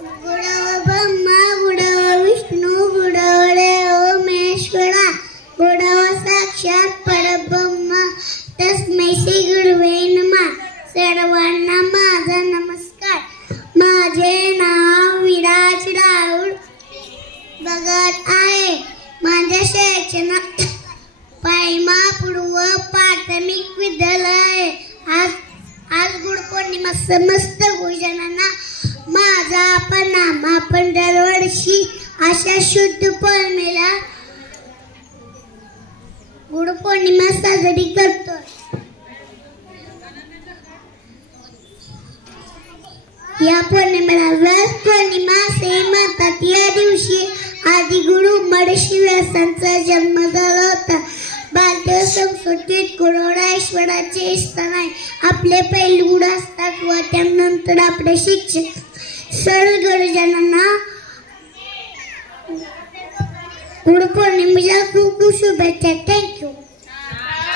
गुडव ब्रह्मा गुडव विष्णू गुडव देव महेश्वरा गुडव साक्षात परब्रह्म तस्मै श्री गुरुवे नमः। सर्वांना माझा नमस्कार। माझे नाव विराज राऊळ बघत आहे। माझ्या शाळेचे नाव पायमा पूर्व प्राथमिक विद्यालय। आज गुरुपौर्णिमा समस्त गुरुजनांना माझा प्रणाम। आपण दरवर्षी अशा शुद्ध पौर्णिमेला गुरुपौर्णिमा साजरी करतो। या पौर्णिमेला व्यास पौर्णिमा असे म्हणतात। या दिवशी आदिगुरु महर्षी व्यासांचा जन्म झाला होता। भारतीय संस्कृतीत गुरुला ईश्वराचे स्थान आहे। आपले पहिले गुरु असतात व त्यानंतर आपले शिक्षक। सर्व गुरुजनांना गुरुपौर्णिमेच्या खूप खूप शुभेच्छा।